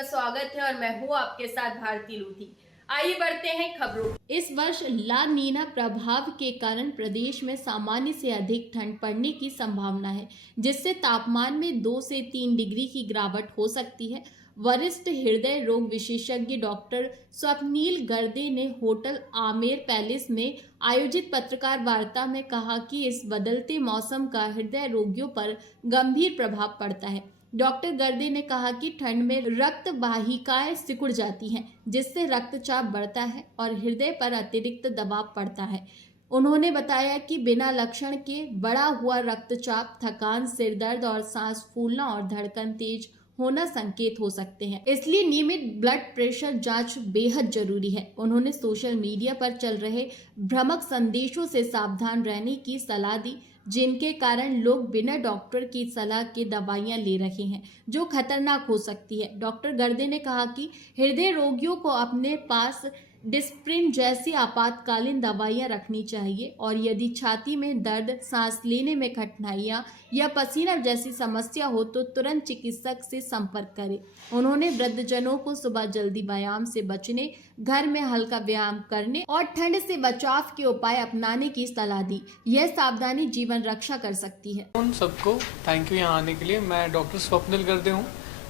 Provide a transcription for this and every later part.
आपका स्वागत है और मैं हूँ आपके साथ भारती लूथी। आइए बढ़ते हैं खबरों। इस वर्ष ला नीना प्रभाव के कारण प्रदेश में सामान्य से अधिक ठंड पड़ने की संभावना है, जिससे तापमान में 2 से 3 डिग्री की गिरावट हो सकती है। वरिष्ठ हृदय रोग विशेषज्ञ डॉक्टर स्वप्नील गर्दे ने होटल आमेर पैलेस में आयोजित पत्रकार वार्ता में कहा कि इस बदलते मौसम का हृदय रोगियों पर गंभीर प्रभाव पड़ता है। डॉक्टर गर्दे ने कहा कि ठंड में रक्त वाहिकाएं सिकुड़ जाती हैं, जिससे रक्तचाप बढ़ता है और हृदय पर अतिरिक्त दबाव पड़ता है। उन्होंने बताया कि बिना लक्षण के बढ़ा हुआ रक्तचाप, थकान, सिर दर्द और सांस फूलना और धड़कन तेज होना संकेत हो सकते हैं, इसलिए नियमित ब्लड प्रेशर जांच बेहद जरूरी है। उन्होंने सोशल मीडिया पर चल रहे भ्रामक संदेशों से सावधान रहने की सलाह दी, जिनके कारण लोग बिना डॉक्टर की सलाह के दवाइयां ले रहे हैं, जो खतरनाक हो सकती है। डॉक्टर गर्दे ने कहा कि हृदय रोगियों को अपने पास डिस्प्रिन जैसी आपातकालीन दवाइयां रखनी चाहिए और यदि छाती में दर्द, सांस लेने में कठिनाइयां या पसीना जैसी समस्या हो तो तुरंत चिकित्सक से संपर्क करें। उन्होंने वृद्धजनों को सुबह जल्दी व्यायाम से बचने, घर में हल्का व्यायाम करने और ठंड से बचाव के उपाय अपनाने की सलाह दी। यह सावधानी जीवन रक्षा कर सकती है। उन सबको थैंक यू यहाँ आने के लिए। मैं डॉक्टर स्वप्निल गर्दे हूँ।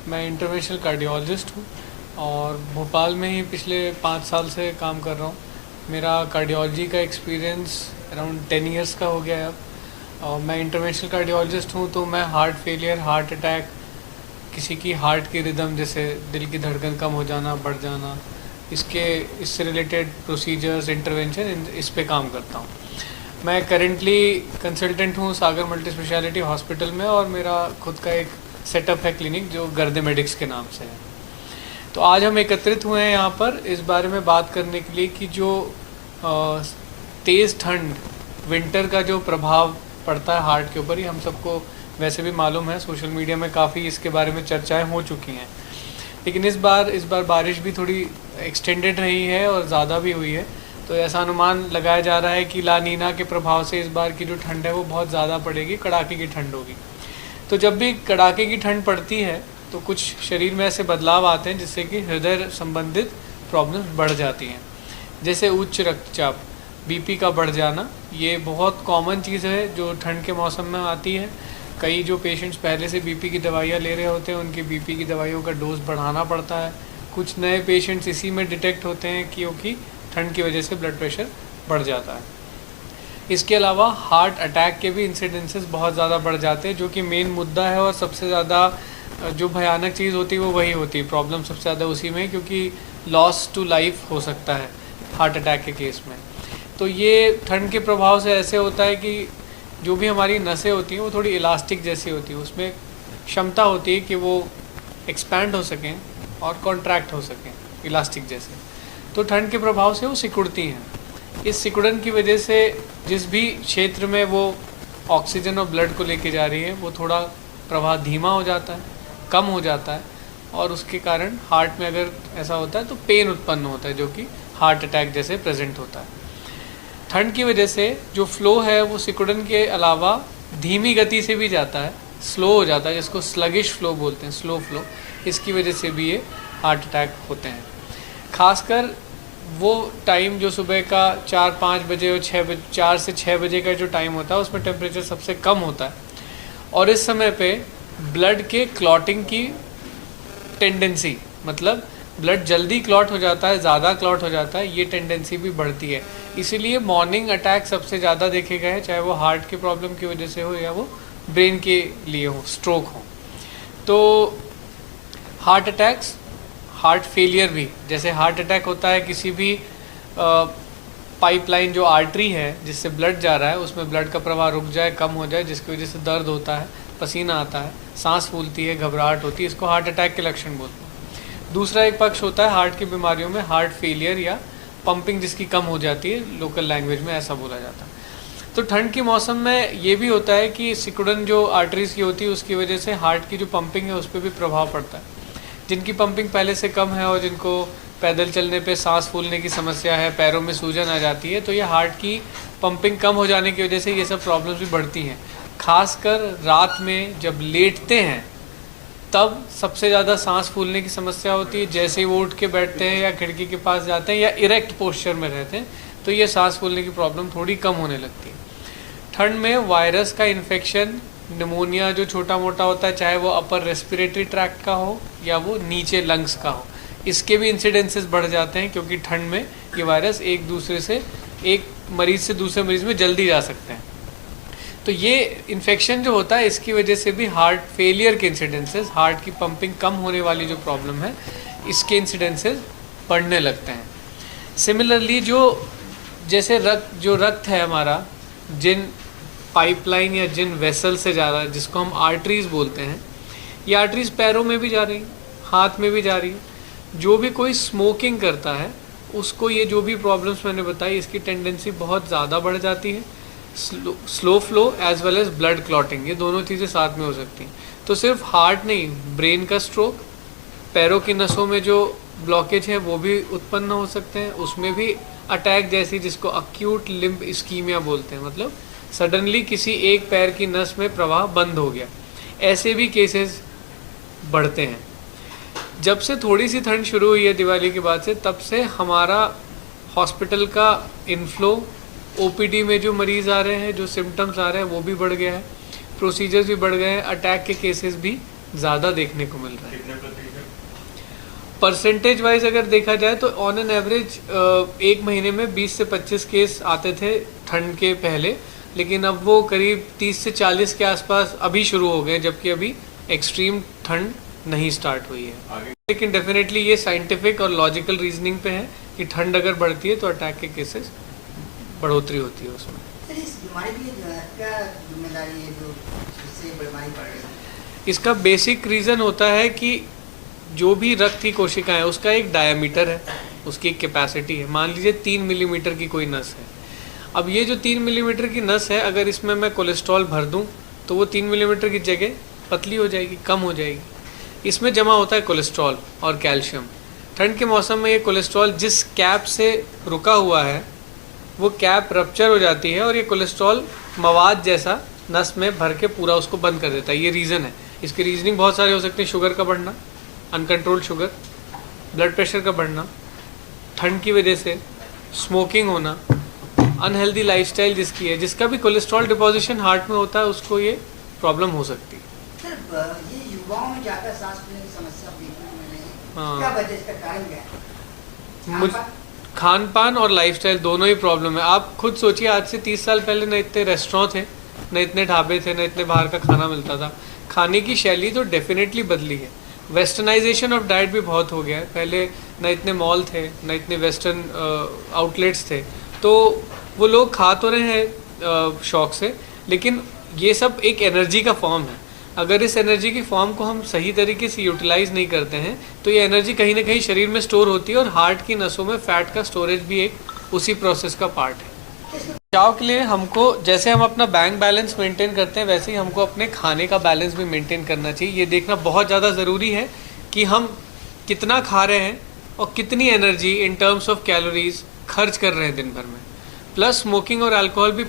मैं इंटरवेंशनल कार्डियोलॉजिस्ट हूँ और भोपाल में ही पिछले 5 साल से काम कर रहा हूँ। मेरा कार्डियोलॉजी का एक्सपीरियंस अराउंड 10 इयर्स का हो गया है अब। और मैं इंटरवेंशनल कार्डियोलॉजिस्ट हूँ, तो मैं हार्ट फेलियर, हार्ट अटैक, किसी की हार्ट की रिदम जैसे दिल की धड़कन कम हो जाना, बढ़ जाना, इससे रिलेटेड प्रोसीजर्स, इंटरवेंशन, इस पे काम करता हूँ। मैं करेंटली कंसल्टेंट हूँ सागर मल्टी स्पेशलिटी हॉस्पिटल में और मेरा खुद का एक सेटअप है क्लिनिक जो गर्दे मेडिक्स के नाम से है। तो आज हम एकत्रित हुए हैं यहाँ पर इस बारे में बात करने के लिए कि जो तेज़ ठंड, विंटर का जो प्रभाव पड़ता है हार्ट के ऊपर, ही हम सबको वैसे भी मालूम है। सोशल मीडिया में काफ़ी इसके बारे में चर्चाएं हो चुकी हैं, लेकिन इस बार बारिश भी थोड़ी एक्सटेंडेड रही है और ज़्यादा भी हुई है। तो ऐसा अनुमान लगाया जा रहा है कि ला नीना के प्रभाव से इस बार की जो ठंड है वो बहुत ज़्यादा पड़ेगी, कड़ाके की ठंड होगी। तो जब भी कड़ाके की ठंड पड़ती है तो कुछ शरीर में ऐसे बदलाव आते हैं जिससे कि हृदय संबंधित प्रॉब्लम्स बढ़ जाती हैं, जैसे उच्च रक्तचाप, बीपी का बढ़ जाना। ये बहुत कॉमन चीज़ है जो ठंड के मौसम में आती है। कई जो पेशेंट्स पहले से बीपी की दवाइयाँ ले रहे होते हैं, उनकी बीपी की दवाइयों का डोज बढ़ाना पड़ता है। कुछ नए पेशेंट्स इसी में डिटेक्ट होते हैं क्योंकि ठंड की वजह से ब्लड प्रेशर बढ़ जाता है। इसके अलावा हार्ट अटैक के भी इंसिडेंसेस बहुत ज़्यादा बढ़ जाते हैं, जो कि मेन मुद्दा है और सबसे ज़्यादा जो भयानक चीज़ होती है वो वही होती है। प्रॉब्लम सबसे ज़्यादा उसी में, क्योंकि लॉस टू लाइफ हो सकता है हार्ट अटैक के केस में। तो ये ठंड के प्रभाव से ऐसे होता है कि जो भी हमारी नसें होती हैं वो थोड़ी इलास्टिक जैसी होती है, उसमें क्षमता होती है कि वो एक्सपैंड हो सकें और कॉन्ट्रैक्ट हो सकें, इलास्टिक जैसे। तो ठंड के प्रभाव से वो सिकुड़ती हैं। इस सिकुड़न की वजह से जिस भी क्षेत्र में वो ऑक्सीजन और ब्लड को लेके जा रही है वो थोड़ा प्रवाह धीमा हो जाता है, कम हो जाता है, और उसके कारण हार्ट में अगर ऐसा होता है तो पेन उत्पन्न होता है, जो कि हार्ट अटैक जैसे प्रेजेंट होता है। ठंड की वजह से जो फ्लो है वो सिकुड़न के अलावा धीमी गति से भी जाता है, स्लो हो जाता है, जिसको स्लगिश फ्लो बोलते हैं, स्लो फ्लो। इसकी वजह से भी ये हार्ट अटैक होते हैं। खासकर वो टाइम जो सुबह का 4-5 बजे और 4 से 6 बजे का जो टाइम होता है उसमें टेम्परेचर सबसे कम होता है, और इस समय पे ब्लड के क्लॉटिंग की टेंडेंसी, मतलब ब्लड जल्दी क्लॉट हो जाता है, ज़्यादा क्लॉट हो जाता है, ये टेंडेंसी भी बढ़ती है। इसीलिए मॉर्निंग अटैक सबसे ज़्यादा देखे गए हैं, चाहे वो हार्ट के प्रॉब्लम की वजह से हो या वो ब्रेन के लिए हो, स्ट्रोक हो। तो हार्ट अटैक्स, हार्ट फेलियर भी, जैसे हार्ट अटैक होता है किसी भी पाइपलाइन जो आर्टरी है जिससे ब्लड जा रहा है उसमें ब्लड का प्रवाह रुक जाए, कम हो जाए, जिसकी वजह से दर्द होता है, पसीना आता है, सांस फूलती है, घबराहट होती है, इसको हार्ट अटैक के लक्षण बोलते हैं। दूसरा एक पक्ष होता है हार्ट की बीमारियों में हार्ट फेलियर या पंपिंग जिसकी कम हो जाती है, लोकल लैंग्वेज में ऐसा बोला जाता है। तो ठंड के मौसम में ये भी होता है कि सिकुड़न जो आर्टरीज की होती है उसकी वजह से हार्ट की जो पंपिंग है उस पर भी प्रभाव पड़ता है। जिनकी पंपिंग पहले से कम है और जिनको पैदल चलने पे सांस फूलने की समस्या है, पैरों में सूजन आ जाती है, तो ये हार्ट की पंपिंग कम हो जाने की वजह से ये सब प्रॉब्लम्स भी बढ़ती हैं। खासकर रात में जब लेटते हैं तब सबसे ज़्यादा सांस फूलने की समस्या होती है। जैसे ही वो उठ के बैठते हैं या खिड़की के पास जाते हैं या इरेक्ट पोस्चर में रहते हैं तो ये सांस फूलने की प्रॉब्लम थोड़ी कम होने लगती है। ठंड में वायरस का इन्फेक्शन, निमोनिया जो छोटा मोटा होता है, चाहे वो अपर रेस्पिरेटरी ट्रैक्ट का हो या वो नीचे लंग्स का हो, इसके भी इंसिडेंसेस बढ़ जाते हैं क्योंकि ठंड में ये वायरस एक मरीज से दूसरे मरीज में जल्दी जा सकते हैं। तो ये इन्फेक्शन जो होता है इसकी वजह से भी हार्ट फेलियर के इंसिडेंसेस, हार्ट की पंपिंग कम होने वाली जो प्रॉब्लम है, इसके इंसिडेंसेस बढ़ने लगते हैं। सिमिलरली जैसे रक्त है हमारा, जिन पाइपलाइन या जिन वेसल से जा रहा है, जिसको हम आर्टरीज बोलते हैं, ये आर्टरीज पैरों में भी जा रही, हाथ में भी जा रही है। जो भी कोई स्मोकिंग करता है उसको ये जो भी प्रॉब्लम्स मैंने बताई, इसकी टेंडेंसी बहुत ज़्यादा बढ़ जाती है। Slow flow as well as blood clotting, ये दोनों चीज़ें साथ में हो सकती हैं। तो सिर्फ हार्ट नहीं, ब्रेन का स्ट्रोक, पैरों की नसों में जो ब्लॉकेज है वो भी उत्पन्न हो सकते हैं। उसमें भी अटैक जैसी, जिसको अक्यूट लिम्ब इस्कीमिया बोलते हैं, मतलब सडनली किसी एक पैर की नस में प्रवाह बंद हो गया, ऐसे भी केसेस बढ़ते हैं। जब से थोड़ी सी ठंड शुरू हुई है दिवाली के बाद से, तब से हमारा हॉस्पिटल का इनफ्लो, ओपीडी में जो मरीज आ रहे हैं, जो सिम्टम्स आ रहे हैं, वो भी बढ़ गया है, प्रोसीजर्स भी बढ़ गए हैं, अटैक के केसेस भी ज़्यादा देखने को मिल रहे हैं। परसेंटेज वाइज अगर देखा जाए तो ऑन एन एवरेज एक महीने में 20 से 25 केस आते थे ठंड के पहले, लेकिन अब वो करीब 30 से 40 के आसपास अभी शुरू हो गए, जबकि अभी एक्सट्रीम ठंड नहीं स्टार्ट हुई है। लेकिन डेफिनेटली ये साइंटिफिक और लॉजिकल रीजनिंग पे है कि ठंड अगर बढ़ती है तो अटैक के केसेस बढ़ोतरी होती है उसमें। इसका बेसिक रीज़न होता है कि जो भी रक्त की कोशिकाएं हैं उसका एक डायमीटर है, उसकी एक कैपेसिटी है। मान लीजिए 3 मिलीमीटर की कोई नस है। अब ये जो 3 मिलीमीटर की नस है, अगर इसमें मैं कोलेस्ट्रॉल भर दूं तो वो 3 मिलीमीटर की जगह पतली हो जाएगी, कम हो जाएगी। इसमें जमा होता है कोलेस्ट्रॉल और कैल्शियम। ठंड के मौसम में ये कोलेस्ट्रॉल जिस कैप से रुका हुआ है वो कैप रप्चर हो जाती है और ये कोलेस्ट्रॉल मवाद जैसा नस में भर के पूरा उसको बंद कर देता है। ये रीज़न है। इसकी रीजनिंग बहुत सारे हो सकते हैं। शुगर का बढ़ना, अनकंट्रोल्ड शुगर, ब्लड प्रेशर का बढ़ना, ठंड की वजह से स्मोकिंग होना, अनहेल्दी लाइफस्टाइल जिसकी है, जिसका भी कोलेस्ट्रॉल डिपोजिशन हार्ट में होता है, उसको ये प्रॉब्लम हो सकती है। सर, ये युवाओं में ज़्यादा सांस फूलने की समस्या देखने को मिल रही है। हाँ। क्या वजह, इसका कारण क्या है? खान पान और लाइफस्टाइल दोनों ही प्रॉब्लम है। आप खुद सोचिए, आज से 30 साल पहले न इतने रेस्टोरेंट थे, न इतने ढाबे थे, न इतने बाहर का खाना मिलता था। खाने की शैली तो डेफिनेटली बदली है। वेस्टर्नाइजेशन ऑफ डाइट भी बहुत हो गया है। पहले न इतने मॉल थे, न इतने वेस्टर्न आउटलेट्स थे, तो वो लोग खा तो रहे हैं शौक से, लेकिन ये सब एक एनर्जी का फॉर्म है। अगर इस एनर्जी की फॉर्म को हम सही तरीके से यूटिलाइज नहीं करते हैं तो ये एनर्जी कहीं ना कहीं शरीर में स्टोर होती है, और हार्ट की नसों में फैट का स्टोरेज भी एक उसी प्रोसेस का पार्ट है। बचाव के लिए हमको, जैसे हम अपना बैंक बैलेंस मेंटेन करते हैं, वैसे ही हमको अपने खाने का बैलेंस भी मेंटेन करना चाहिए। ये देखना बहुत ज़्यादा ज़रूरी है कि हम कितना खा रहे हैं और कितनी energy in terms of calories खर्च कर रहे हैं दिन भर में। प्लस स्मोकिंग और अल्कोहल भी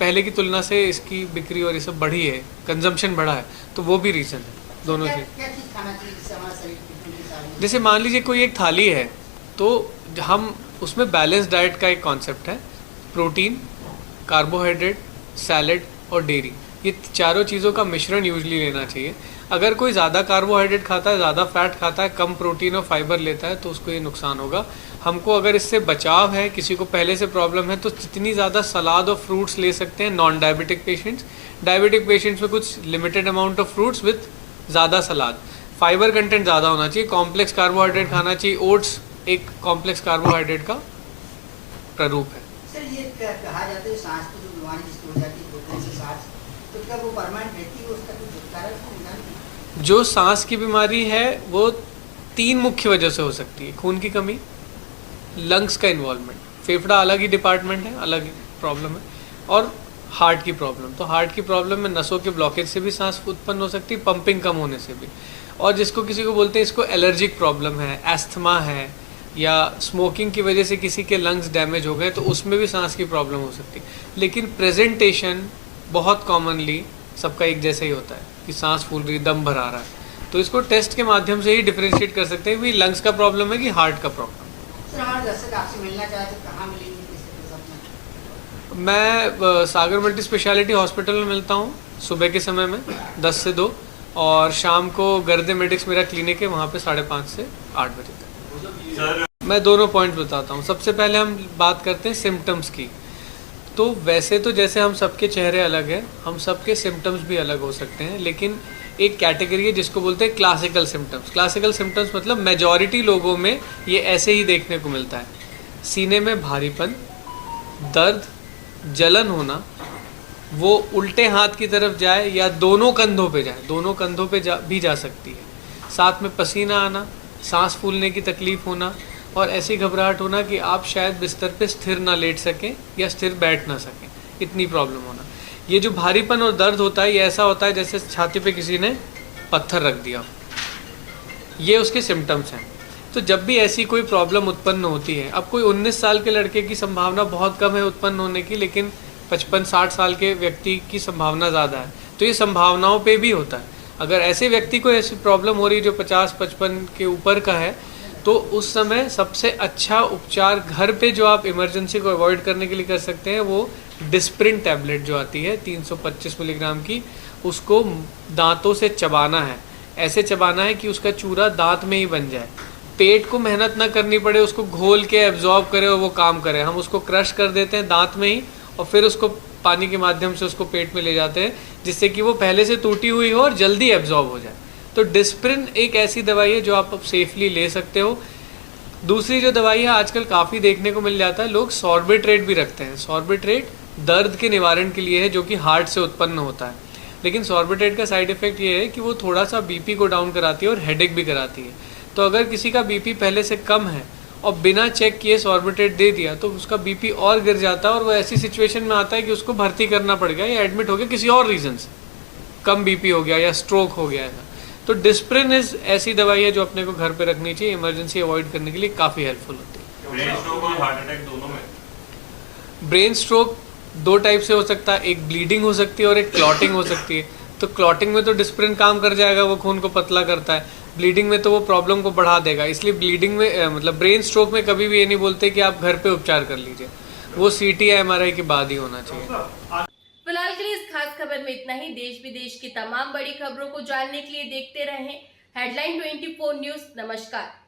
पहले की तुलना से इसकी बिक्री और ये सब बढ़ी है, कंजम्पशन बढ़ा है, तो वो भी रीज़न है दोनों से। जैसे मान लीजिए कोई एक थाली है, तो हम उसमें बैलेंस डाइट का एक कॉन्सेप्ट है। प्रोटीन, कार्बोहाइड्रेट, सैलड और डेयरी, ये चारों चीज़ों का मिश्रण यूजली लेना चाहिए। अगर कोई ज़्यादा कार्बोहाइड्रेट खाता है, ज़्यादा फैट खाता है, कम प्रोटीन और फाइबर लेता है, तो उसको ये नुकसान होगा। हमको अगर इससे बचाव है, किसी को पहले से प्रॉब्लम है, तो जितनी ज़्यादा सलाद और फ्रूट्स ले सकते हैं non diabetic patients. Diabetic patients में कुछ limited amount of fruits with ज़्यादा सलाद। फाइबर कंटेंट ज़्यादा होना चाहिए, कॉम्प्लेक्स कार्बोहाइड्रेट खाना चाहिए। ओट्स एक कॉम्प्लेक्स कार्बोहाइड्रेट का प्रारूप है। सर, ये कहा जाता है सांस की जो बीमारी जिसको हो जाती है घुटने से सांस, तो क्या वो परमानेंट रहती है, उसका कुछ छुटकारा है? जो सांस की बीमारी है वो 3 मुख्य वजह से हो सकती है। खून की कमी, लंग्स का इन्वॉल्वमेंट, फेफड़ा अलग ही डिपार्टमेंट है, अलग ही प्रॉब्लम है, और हार्ट की प्रॉब्लम। तो हार्ट की प्रॉब्लम में नसों के ब्लॉकेज से भी सांस उत्पन्न हो सकती है, पंपिंग कम होने से भी। और जिसको किसी को बोलते हैं इसको एलर्जिक प्रॉब्लम है, एस्थमा है, या स्मोकिंग की वजह से किसी के लंग्स डैमेज हो गए, तो उसमें भी सांस की प्रॉब्लम हो सकती है। लेकिन प्रेजेंटेशन बहुत कॉमनली सबका एक जैसा ही होता है। कि सांस फूल रही, दम भर आ रहा है, तो इसको टेस्ट के माध्यम से ही डिफरेंशिएट कर सकते हैं कि लंग्स का प्रॉब्लम है कि हार्ट का प्रॉब्लम। सर हमारे दर्शक आपसे मिलना चाहे तो कहाँ मिलेंगे, किस अपना? मैं सागर मल्टी स्पेशलिटी हॉस्पिटल में मिलता हूँ सुबह के समय में 10 से 2, और शाम को गर्दे मेडिक्स मेरा क्लिनिक है, वहाँ पे 5:30 से 8 बजे तक। मैं दोनों पॉइंट बताता हूँ। सबसे पहले हम बात करते हैं सिम्टम्स की। तो वैसे तो जैसे हम सबके चेहरे अलग हैं, हम सबके सिम्टम्स भी अलग हो सकते हैं, लेकिन एक कैटेगरी है जिसको बोलते हैं क्लासिकल सिम्टम्स। क्लासिकल सिम्टम्स मतलब मेजॉरिटी लोगों में ये ऐसे ही देखने को मिलता है। सीने में भारीपन, दर्द, जलन होना, वो उल्टे हाथ की तरफ जाए या दोनों कंधों पे जाए, दोनों कंधों पे भी जा सकती है। साथ में पसीना आना, सांस फूलने की तकलीफ होना और ऐसी घबराहट होना कि आप शायद बिस्तर पे स्थिर ना लेट सकें या स्थिर बैठ ना सकें, इतनी प्रॉब्लम होना। ये जो भारीपन और दर्द होता है, ये ऐसा होता है जैसे छाती पे किसी ने पत्थर रख दिया। ये उसके सिम्टम्स हैं। तो जब भी ऐसी कोई प्रॉब्लम उत्पन्न होती है, अब कोई 19 साल के लड़के की संभावना बहुत कम है उत्पन्न होने की, लेकिन 55-60 साल के व्यक्ति की संभावना ज़्यादा है। तो ये संभावनाओं पे भी होता है। अगर ऐसे व्यक्ति को ऐसी प्रॉब्लम हो रही जो 50-55 के ऊपर का है, तो उस समय सबसे अच्छा उपचार घर पे जो आप इमरजेंसी को अवॉइड करने के लिए कर सकते हैं, वो डिस्प्रिन टैबलेट जो आती है 325 मिलीग्राम की, उसको दांतों से चबाना है। ऐसे चबाना है कि उसका चूरा दांत में ही बन जाए, पेट को मेहनत ना करनी पड़े, उसको घोल के एब्जॉर्ब करे और वो काम करे। हम उसको क्रश कर देते हैं दांत में ही और फिर उसको पानी के माध्यम से उसको पेट में ले जाते हैं, जिससे कि वो पहले से टूटी हुई हो और जल्दी एब्जॉर्ब हो जाए। तो डिस्प्रिन एक ऐसी दवाई है जो आप सेफली ले सकते हो। दूसरी जो दवाई है आजकल काफ़ी देखने को मिल जाता है, लोग सॉर्बिट्रेट भी रखते हैं। सॉर्बिट्रेट दर्द के निवारण के लिए है जो कि हार्ट से उत्पन्न होता है, लेकिन सॉर्बिट्रेट का साइड इफेक्ट ये है कि वो थोड़ा सा बीपी को डाउन कराती है और हेडेक भी कराती है। तो अगर किसी का बीपी पहले से कम है और बिना चेक किए सॉर्बिट्रेट दे दिया, तो उसका बीपी और गिर जाता है और वो ऐसी सिचुएशन में आता है कि उसको भर्ती करना पड़ गया या एडमिट हो गया किसी और रीज़न से, कम बीपी हो गया या स्ट्रोक हो गया ऐसा। तो डिस्प्रिन ऐसी दवाई है जो अपने को घर पे रखनी चाहिए, इमरजेंसी अवॉइड करने के लिए काफ़ी हेल्पफुल होती है। ब्रेन स्ट्रोक और हार्ट अटैक दोनों में? ब्रेन स्ट्रोक 2 टाइप से हो सकता है, एक ब्लीडिंग हो सकती है और एक क्लॉटिंग हो सकती है। तो क्लॉटिंग में तो डिस्प्रिन काम कर जाएगा, वो खून को पतला करता है। ब्लीडिंग में तो वो प्रॉब्लम को बढ़ा देगा। इसलिए ब्लीडिंग में मतलब ब्रेन स्ट्रोक में कभी भी ये नहीं बोलते कि आप घर पे उपचार कर लीजिए, वो CT या MRI के बाद ही होना चाहिए। फिलहाल के लिए इस खास खबर में इतना ही। देश विदेश की तमाम बड़ी खबरों को जानने के लिए देखते रहें हेडलाइन 24 न्यूज। नमस्कार।